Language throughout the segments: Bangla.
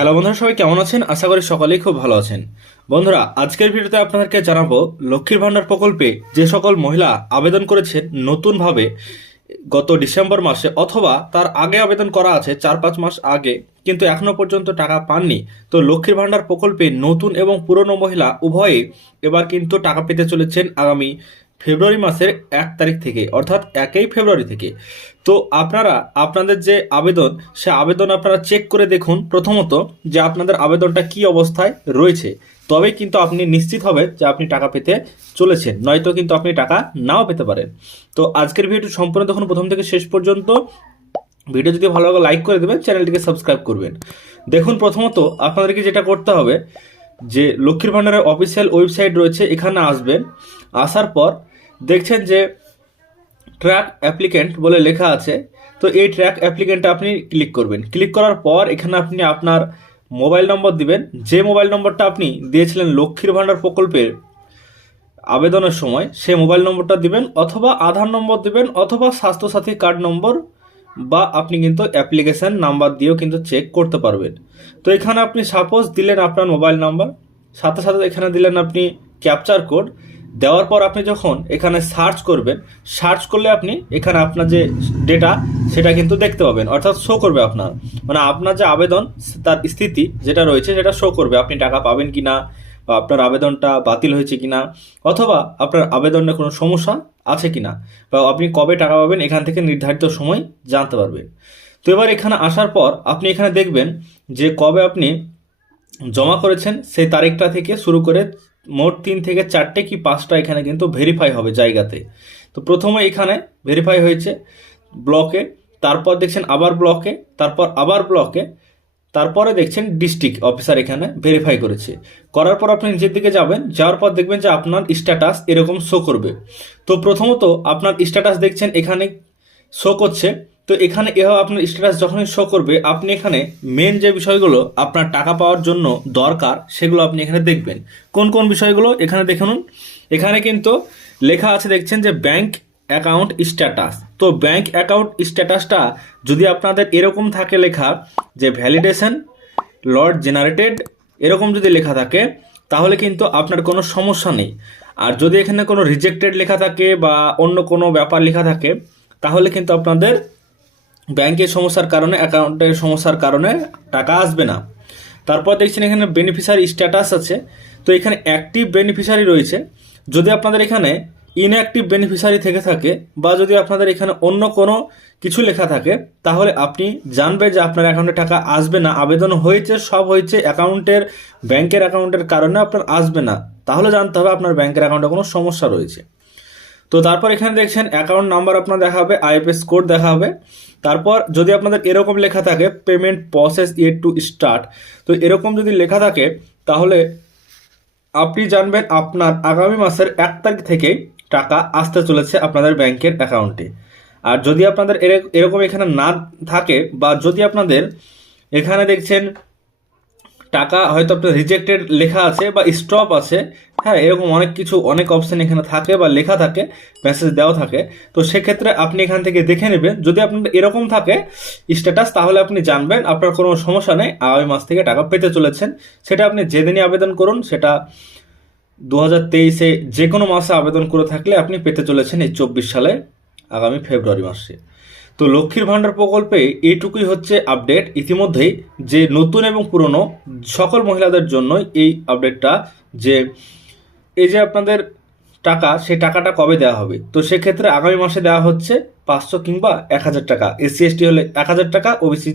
হ্যালো বন্ধুরা, সবাই কেমন আছেন? আশা করি সকলেই খুব ভালো আছেন। বন্ধুরা, আজকের ভিডিওতে আপনাদেরকে জানাব লক্ষ্মীর ভাণ্ডার প্রকল্পে যে সকল মহিলা আবেদন করেছেন নতুনভাবে গত ডিসেম্বর মাসে অথবা তার আগে আবেদন করা আছে চার পাঁচ মাস আগে, কিন্তু এখনও পর্যন্ত টাকা পাননি। তো লক্ষ্মীর ভাণ্ডার প্রকল্পে নতুন এবং পুরনো মহিলা উভয়ে এবার কিন্তু টাকা পেতে চলেছেন আগামী ফেব্রুয়ারি মাসের এক তারিখ থেকে, অর্থাৎ একই ফেব্রুয়ারি থেকে। তো আপনারা, আপনাদের যে আবেদন, সে আবেদন আপনারা চেক করে দেখুন প্রথমত যে আপনাদের আবেদনটা কি অবস্থায় রয়েছে। তবে কিন্তু আপনি নিশ্চিত হবেন যে আপনি টাকা পেতে চলেছেন, নয়তো কিন্তু আপনি টাকা নাও পেতে পারেন। তো আজকের ভিডিওটি সম্পূর্ণ দেখুন, প্রথম থেকে শেষ পর্যন্ত। ভিডিও যদি ভালো লাগে লাইক করে দেবেন, চ্যানেলটিকে সাবস্ক্রাইব করবেন। দেখুন প্রথমত আপনাদেরকে যেটা করতে হবে, যে লক্ষ্মীর ভাণ্ডারের অফিসিয়াল ওয়েবসাইট রয়েছে, এখানে আসবেন। আসার পর দেখছেন যে ট্র্যাক অ্যাপ্লিকেন্ট বলে লেখা আছে। তো এই ট্র্যাক অ্যাপ্লিকেন্টে আপনি ক্লিক করবেন। ক্লিক করার পর এখানে আপনি আপনার মোবাইল নম্বর দিবেন। যে মোবাইল নম্বরটা আপনি দিয়েছিলেন লক্ষ্মীর ভাণ্ডার প্রকল্পের আবেদনের সময়, সেই মোবাইল নম্বরটা দিবেন অথবা আধার নম্বর দিবেন অথবা স্বাস্থ্যসাথী কার্ড নম্বর বা আপনি কিন্তু অ্যাপ্লিকেশন নাম্বার দিয়েও কিন্তু চেক করতে পারবেন। তো এখানে আপনি সাপোজ দিলেন আপনার মোবাইল নাম্বার সাথে সাথে এখানে দিলেন আপনি ক্যাপচার কোড দেওয়ার পর আপনি যখন এখানে সার্চ করবেন সার্চ করলে আপনি এখানে আপনার যে ডেটা সেটা কিন্তু দেখতে পাবেন। অর্থাৎ শো করবে আপনার। মানে আপনার যে আবেদন, তার স্থিতি যেটা রয়েছে, সেটা শো করবে। আপনি টাকা পাবেন কি না বা আপনার আবেদনটা বাতিল হয়েছে কি না অথবা আপনার আবেদনে কোনো সমস্যা আছে কি না বা আপনি কবে টাকা পাবেন, এখান থেকে নির্ধারিত সময় জানতে পারবেন। তো এবার এখানে আসার পর আপনি এখানে দেখবেন যে কবে আপনি জমা করেছেন, সেই তারিখটা থেকে শুরু করে মোট তিন থেকে চারটে কি পাঁচটা এখানে কিন্তু ভেরিফাই হবে জায়গাতে। তো প্রথমে এখানে ভেরিফাই হয়েছে ব্লকে তারপর দেখছেন আবার ব্লকে তারপর আবার ব্লকে তারপরে দেখছেন ডিস্ট্রিক্ট অফিসার এখানে ভেরিফাই করেছে। করার পর আপনি নিচের দিকে যাবেন, যাওয়ার পর দেখবেন যে আপনার স্ট্যাটাস এরকম শো করবে। তো প্রথমত আপনার স্ট্যাটাস দেখছেন এখানে শো করছে তো এখানে এভাবে আপনার স্ট্যাটাস যখনই শো করবে, আপনি এখানে মেন যে বিষয়গুলো আপনার টাকা পাওয়ার জন্য দরকার, সেগুলো আপনি এখানে দেখবেন। কোন কোন বিষয়গুলো? এখানে দেখে নিন। এখানে কিন্তু লেখা আছে, দেখছেন যে ব্যাংক অ্যাকাউন্ট স্ট্যাটাস তো ব্যাংক অ্যাকাউন্ট স্ট্যাটাসটা যদি আপনাদের এরকম থাকে লেখা যে ভ্যালিডেশন লর্ড জেনারেটেড এরকম যদি লেখা থাকে, তাহলে কিন্তু আপনার কোনো সমস্যা নেই। আর যদি এখানে কোনো রিজেক্টেড লেখা থাকে বা অন্য কোনো ব্যাপার লেখা থাকে, তাহলে কিন্তু আপনাদের ব্যাংকের সমস্যার কারণে, অ্যাকাউন্টের সমস্যার কারণে টাকা আসবে না। তারপর দেখছেন এখানে বেনিফিশিয়ারি স্ট্যাটাস আছে। তো এখানে অ্যাক্টিভ বেনিফিশিয়ারি রয়েছে। যদি আপনাদের এখানে ইনঅ্যাক্টিভ বেনিফিশিয়ারি থেকে থাকে বা যদি আপনাদের এখানে অন্য কোনো কিছু লেখা থাকে, তাহলে আপনি জানবে যে আপনার অ্যাকাউন্টে টাকা আসবে না, আবেদন হয়েছে, সব হয়েছে, অ্যাকাউন্টের, ব্যাংকের অ্যাকাউন্টের কারণে আপনার আসবে না। তাহলে জানতে হবে আপনার ব্যাংকের অ্যাকাউন্টে কোনো সমস্যা রয়েছে। তো তারপর এখানে দেখছেন অ্যাকাউন্ট নাম্বার আপনার দেখা হবে আইএফএস কোড দেখা হবে তারপর যদি আপনাদের এরকম লেখা থাকে payment process yet to start তো এরকম যদি লেখা থাকে, তাহলে আপনি জানবেন আপনার আগামী মাসের এক তারিখ থেকে টাকা আসতে চলেছে আপনাদের ব্যাংকের অ্যাকাউন্টে আর যদি আপনাদের এরে- এরকম এখানে না থাকে বা যদি আপনাদের এখানে দেখছেন টাকা হয়তো আপনার রিজেক্টেড লেখা আছে বা স্টপ আছে হ্যাঁ এরকম অনেক কিছু, অনেক অপশন এখানে থাকে বা লেখা থাকে মেসেজ দেওয়া থাকে। তো সেক্ষেত্রে আপনি এখান থেকে দেখে নেবেন। যদি আপনার এরকম থাকে স্ট্যাটাস তাহলে আপনি জানবেন আপনার কোনো সমস্যা নেই। আগামী মাস থেকে টাকা পেতে চলেছেন। সেটা আপনি যেদিনই আবেদন করুন, সেটা দু হাজার তেইশে যে কোনো মাসে আবেদন করে থাকলে আপনি পেতে চলেছেন এই চব্বিশ সালে, আগামী ফেব্রুয়ারি মাসে। তো লক্ষ্মীর ভাণ্ডার প্রকল্পে এইটুকুই হচ্ছে আপডেট ইতিমধ্যেই যে নতুন এবং পুরনো সকল মহিলাদের জন্যই এই আপডেটটা যে এই যে আপনাদের টাকা, সেই টাকাটা কবে দেওয়া হবে? তো সেক্ষেত্রে আগামী মাসে দেওয়া হচ্ছে পাঁচশো কিংবা এক হাজার টাকা। এসসি এসটি হলে এক হাজার টাকা ওবিসি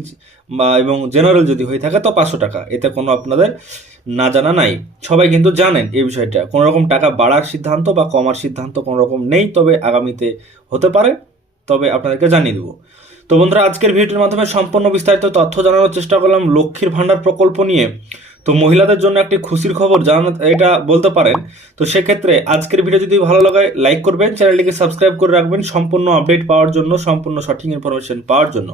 বা এবং জেনারেল যদি হয়ে থাকে তো পাঁচশো টাকা। এতে কোনো আপনাদের না জানা নাই। সবাই কিন্তু জানেন এই বিষয়টা। কোনো রকম টাকা বাড়ার সিদ্ধান্ত বা কমার সিদ্ধান্ত কোনো রকম নেই, তবে আগামীতে হতে পারে। তবে আপনাদেরকে জানিয়ে দেবো। তো বন্ধুরা, আজকের ভিডিওটির মাধ্যমে সম্পূর্ণ বিস্তারিত তথ্য জানানোর চেষ্টা করলাম লক্ষ্মীর ভাণ্ডার প্রকল্প নিয়ে। তো মহিলাদের জন্য একটি খুশির খবর জানানো, এটা বলতে পারেন। তো সেক্ষেত্রে আজকের ভিডিও যদি ভালো লাগে লাইক করবেন, চ্যানেলটিকে সাবস্ক্রাইব করে রাখবেন। সম্পূর্ণ আপডেট পাওয়ার জন্য, সম্পূর্ণ সঠিক ইনফরমেশন পাওয়ার জন্য।